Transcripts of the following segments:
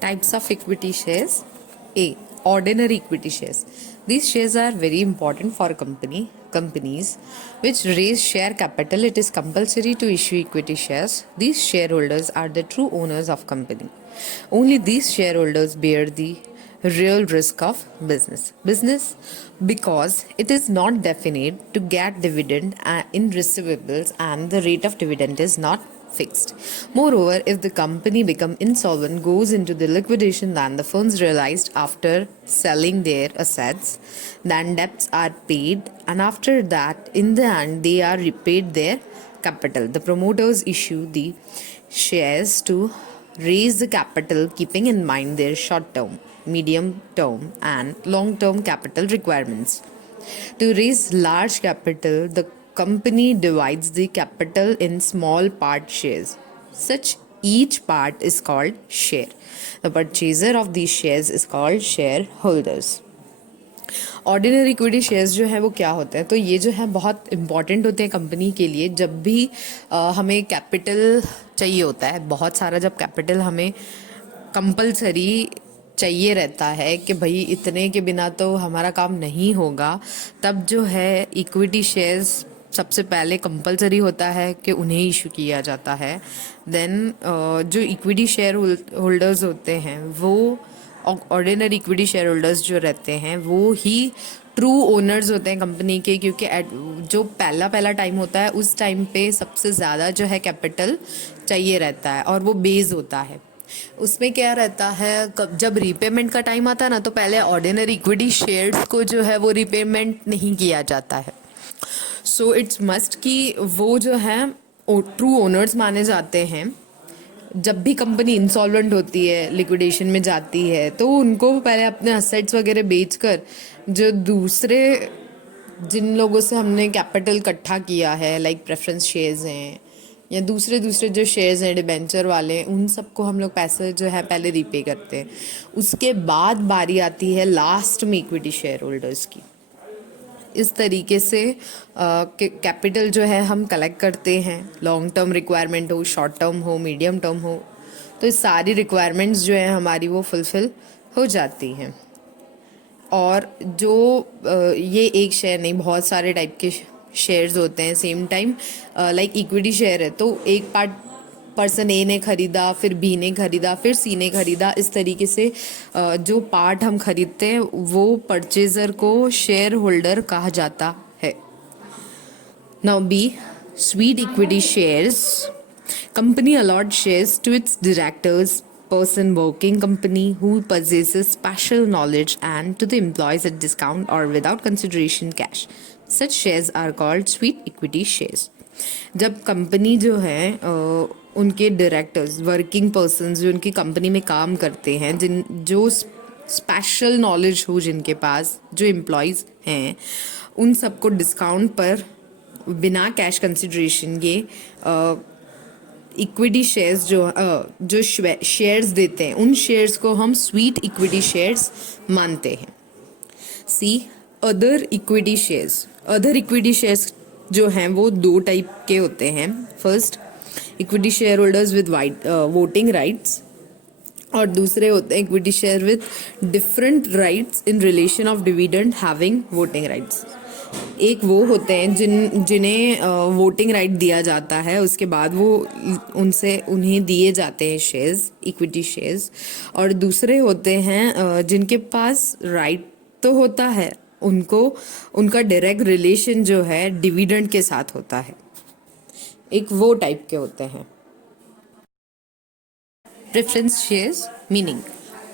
Types of equity shares. A. Ordinary equity shares. These shares are very important for companies which raise share capital. It is compulsory to issue equity shares. These shareholders are the true owners of company. Only these shareholders bear the real risk of business because it is not definite to get dividend in receivables, and the rate of dividend is not fixed. Moreover, if the company become insolvent, goes into the liquidation, then the funds realized after selling their assets, then debts are paid, and after that, in the end, they are repaid their capital. The promoters issue the shares to raise the capital, keeping in mind their short term, medium term, and long term capital requirements. To raise large capital, the company divides the capital in small part shares. Such each part is called share. The purchaser of these shares is called shareholders. Ordinary equity shares जो है वो क्या होते हैं, तो ये जो है बहुत इंपॉर्टेंट होते हैं कंपनी के लिए. जब भी हमें कैपिटल चाहिए होता है, बहुत सारा जब कैपिटल हमें कंपलसरी चाहिए रहता है कि भाई इतने के बिना तो हमारा काम नहीं होगा, तब जो है इक्विटी शेयर्स सबसे पहले कंपलसरी होता है कि उन्हें इशू किया जाता है. देन जो इक्विटी शेयर होल्डर्स होते हैं वो ऑर्डिनरी इक्विटी शेयर होल्डर्स जो रहते हैं वो ही ट्रू ओनर्स होते हैं कंपनी के, क्योंकि जो पहला टाइम होता है उस टाइम पे सबसे ज़्यादा जो है कैपिटल चाहिए रहता है और वो बेस होता है. उसमें क्या रहता है, जब रीपेमेंट का टाइम आता है ना, तो पहले ऑर्डिनरी इक्विटी शेयर्स को जो है वो रीपेमेंट नहीं किया जाता है. सो इट्स मस्ट कि वो जो है ट्रू ओनर्स माने जाते हैं. जब भी कंपनी इंसॉल्वेंट होती है, लिक्विडेशन में जाती है, तो उनको पहले अपने असेट्स वगैरह बेचकर जो दूसरे जिन लोगों से हमने कैपिटल इकट्ठा किया है, लाइक प्रेफरेंस शेयर्स हैं या दूसरे जो शेयर्स हैं डिबेंचर वाले, उन सबको हम लोग पैसे जो है पहले रीपे करते हैं. उसके बाद बारी आती है लास्ट में इक्विटी शेयर होल्डर्स की. इस तरीके से कैपिटल जो है हम कलेक्ट करते हैं. लॉन्ग टर्म रिक्वायरमेंट हो, शॉर्ट टर्म हो, मीडियम टर्म हो, तो इस सारी रिक्वायरमेंट्स जो है हमारी वो फुलफिल हो जाती हैं. और जो ये एक शेयर नहीं, बहुत सारे टाइप के शेयर्स होते हैं same time. Like equity share है तो एक पार्ट पर्सन ए ने खरीदा, फिर बी ने खरीदा, फिर सी ने खरीदा. इस तरीके से जो पार्ट हम खरीदते हैं वो परचेजर को शेयर होल्डर कहा जाता है. Now B, sweet equity shares. Company allot shares to its directors, person working company who possesses special knowledge, and to the employees at discount or without consideration cash. Such shares are called sweet equity shares. जब company जो है उनके directors, working persons जो उनकी company में काम करते हैं, जो स्पेशल नॉलेज हो जिनके पास, जो एम्प्लॉयज़ हैं, उन सबको डिस्काउंट पर बिना कैश कंसिडरेशन के इक्विटी शेयर्स जो शेयर्स देते हैं, उन शेयर्स को हम स्वीट इक्विटी शेयर्स मानते हैं. See, other equity shares. Other equity shares जो हैं वो दो टाइप के होते हैं. First, equity share holders with voting rights, और दूसरे होते हैं equity share with different rights in relation of dividend having voting rights. एक वो होते हैं जिन्हें वोटिंग राइट दिया जाता है, उसके बाद वो उन्हें दिए जाते हैं शेयर्स, इक्विटी शेयर्स. और दूसरे होते हैं जिनके पास राइट तो होता है, उनका डायरेक्ट रिलेशन जो है डिविडेंड के साथ होता है. एक वो टाइप के होते हैं. Preference shares meaning,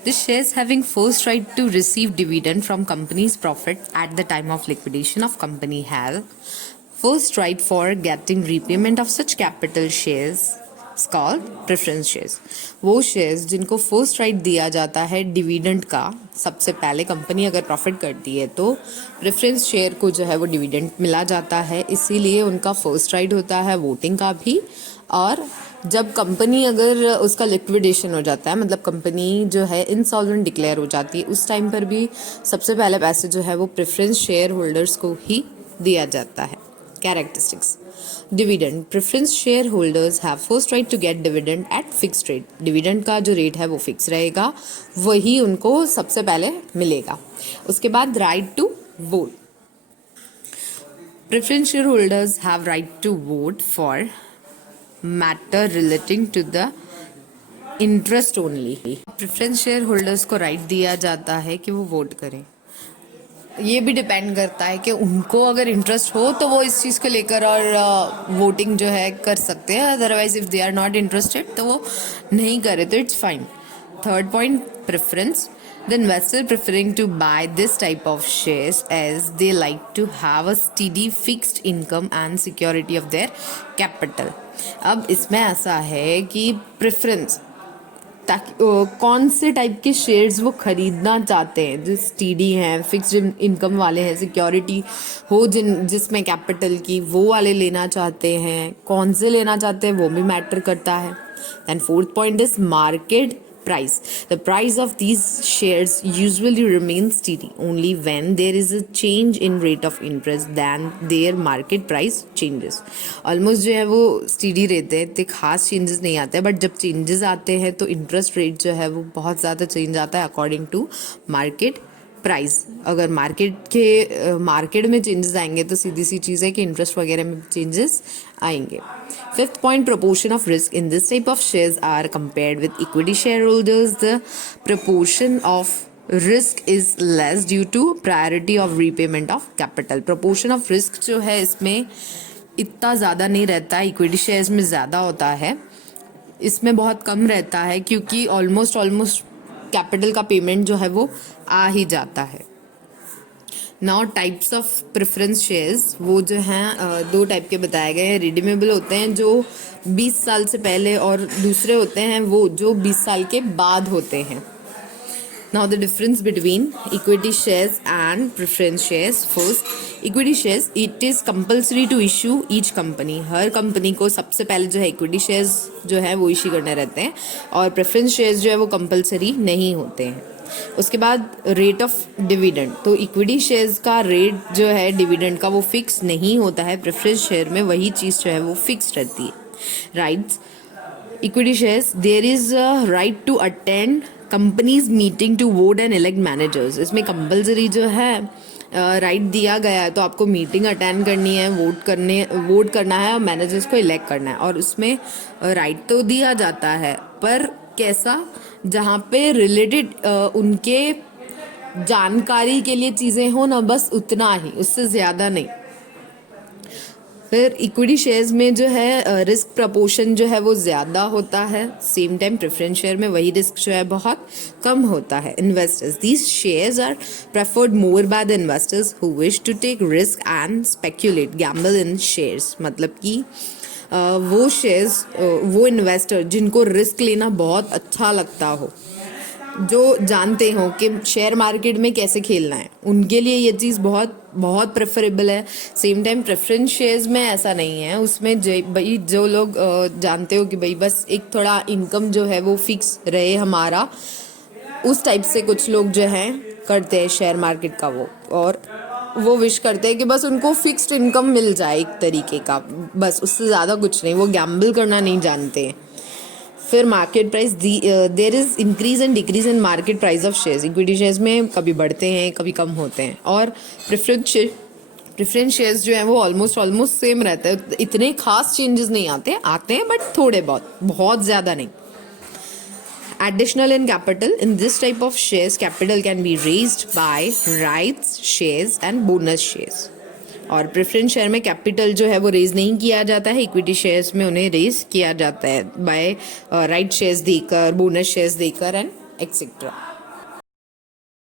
the shares having first right to receive dividend from company's profit at the time of liquidation of company have first right for getting repayment of such capital shares is called preference shares. वो shares जिनको first right दिया जाता है dividend का, सबसे पहले company अगर profit करती है तो प्रेफरेंस शेयर को जो है वो डिविडेंड मिला जाता है, इसीलिए उनका फर्स्ट राइट होता है वोटिंग का भी. और जब कंपनी अगर उसका लिक्विडेशन हो जाता है, मतलब कंपनी जो है इंसॉल्वेंट डिक्लेयर हो जाती है, उस टाइम पर भी सबसे पहले पैसे जो है वो प्रेफरेंस शेयर होल्डर्स को ही दिया जाता है. Characteristics, dividend, preference share holders have first right to get dividend at fixed rate. Dividend का जो रेट है वो फिक्स रहेगा, वही उनको सबसे पहले मिलेगा। उसके बाद right to vote, preference share holders have right to vote for matter relating to the interest only. Preference share holders को राइट दिया जाता है कि वो वोट करें। ये भी डिपेंड करता है कि उनको अगर इंटरेस्ट हो तो वो इस चीज़ को लेकर और वोटिंग जो है कर सकते हैं, otherwise if they are not interested तो वो नहीं करे तो it's fine. Third point, preference, the investor preferring to buy this type of shares as they like to have a steady fixed income and security of their capital। अब इसमें ऐसा है कि प्रेफरेंस ताकि कौन से टाइप के शेयर्स वो खरीदना चाहते हैं, जो स्टीडी हैं, फिक्स्ड इनकम वाले हैं, सिक्योरिटी हो जिसमें कैपिटल की, वो वाले लेना चाहते हैं, कौन से लेना चाहते हैं वो भी मैटर करता है। Then fourth point is market price. The price of these shares usually remains steady only when there is a change in rate of interest than their market price changes। Almost जो है वो steady रहते हैं, इतने खास changes नहीं आते हैं, but जब changes आते हैं तो interest rate जो है वो बहुत ज़्यादा change आता है according to market प्राइस। अगर मार्केट में चेंजेस आएंगे तो सीधी सी चीज़ है कि इंटरेस्ट वगैरह में चेंजेस आएंगे। Fifth point, proportion of risk in this type of shares are compared with equity shareholders. The proportion of risk is less due to priority of repayment of capital। proportion of risk जो है इसमें इतना ज़्यादा नहीं रहता है, equity shares में ज़्यादा होता है, इसमें बहुत कम रहता है क्योंकि ऑलमोस्ट कैपिटल का पेमेंट जो है वो आ ही जाता है। Now types of preference shares, वो जो हैं दो टाइप के बताए गए हैं। रिडीमेबल होते हैं जो 20 साल से पहले, और दूसरे होते हैं वो जो 20 साल के बाद होते हैं। Now the difference between equity shares and preference shares. First, equity shares, it is compulsory to issue each company। Her company को सबसे पहले जो है इक्विटी शेयर्स जो है वो इश्यू करने रहते हैं, और प्रेफरेंस शेयर्स जो है वो कंपलसरी नहीं होते हैं। उसके बाद रेट ऑफ डिविडेंड, तो इक्विटी शेयर्स का रेट जो है डिविडेंड का वो फिक्स नहीं होता है, प्रेफरेंस शेयर में वही चीज़ जो है वो फिक्स रहती है। Rights, equity shares, there is a right to attend company's meeting to vote and elect managers. इसमें कंपलसरी जो है राइट दिया गया है, तो आपको मीटिंग अटेंड करनी है, वोट करना है और मैनेजर्स को इलेक्ट करना है। और उसमें राइट तो दिया जाता है, पर कैसा, जहाँ पे रिलेटेड उनके जानकारी के लिए चीज़ें हो ना, बस उतना ही, उससे ज़्यादा नहीं। फिर इक्विटी शेयर्स में जो है रिस्क प्रपोर्शन जो है वो ज़्यादा होता है, सेम टाइम प्रेफरेंस शेयर में वही रिस्क जो है बहुत कम होता है। Investors, these shares are preferred more by the investors who wish to take risk and speculate, gamble in shares. मतलब कि वो शेयर्स, वो इन्वेस्टर जिनको रिस्क लेना बहुत अच्छा लगता हो, जो जानते हो कि शेयर मार्केट में कैसे खेलना है, उनके लिए ये चीज़ बहुत बहुत प्रेफरेबल है। सेम टाइम प्रेफरेंस शेयर्स में ऐसा नहीं है, उसमें भाई जो लोग जानते हो कि भाई बस एक थोड़ा इनकम जो है वो फिक्स रहे हमारा, उस टाइप से कुछ लोग जो हैं करते हैं शेयर मार्केट का और वो विश करते हैं कि बस उनको फिक्स्ड इनकम मिल जाए एक तरीके का, बस उससे ज़्यादा कुछ नहीं, वो गैम्बल करना नहीं जानते हैं। फिर market price, there is increase and decrease in market price of shares. Equity shares में कभी बढ़ते हैं कभी कम होते हैं, और प्रेफरेंस शेयर्स जो हैं वो ऑलमोस्ट सेम रहते हैं, इतने खास चेंजेस नहीं आते हैं बट थोड़े बहुत ज़्यादा नहीं। Additional in capital, in this type of shares capital can be raised by rights shares and bonus shares। और प्रेफरेंस शेयर में कैपिटल जो है वो रेज नहीं किया जाता है, इक्विटी शेयर्स में उन्हें रेज किया जाता है बाय राइट शेयर्स देकर, बोनस शेयर्स देकर एंड एक्सेट्रा।